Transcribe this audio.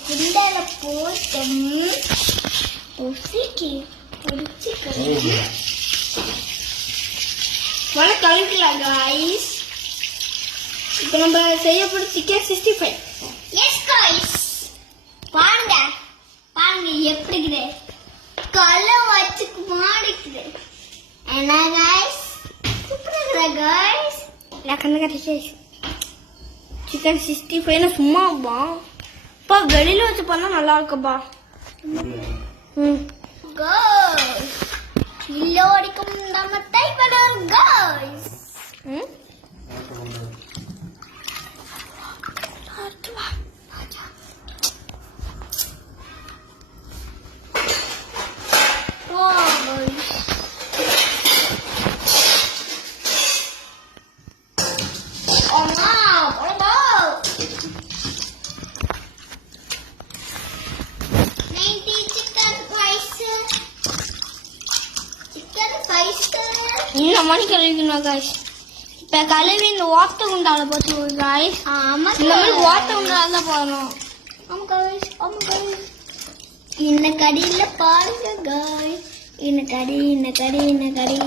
குண்டால போட்டு பொசிக்கு பொரிச்சுக்கணும் வலை கலக்கலாம் காய்ஸ் இப்போ நம்ம செய்ய போகிற chicken sixty five yes guys பாருங்க பாருங்க எப்படி இருக்குது? கலை வச்சு மாடிக்குது. என்ன காய்ஸ் சூப்பரா காய்ஸ் சிக்கன் சிக்ஸ்டி ஃபைவ்னா சும்மாப்பா பா வெளியில வச்சு பண்ணா நல்லா இருக்குப்பா. கோ காய்ஸ் அடிக்கும் நம்ம தைப்படர் காய்ஸ் இந்த மாதிரி கழுவிக்கணும் காய்ஸ் இப்போ கழுவி இந்த ஓட்ட குண்டால போட்டு காய்ஸ் ஆமா இந்த மாதிரி ஓட்ட குண்டால தான் போடணும். ஆமா காய்ஸ் ஆமா காய்ஸ் கடியில பாருங்க காய்ஸ் இந்த கடி இந்த கடி இந்த கடி.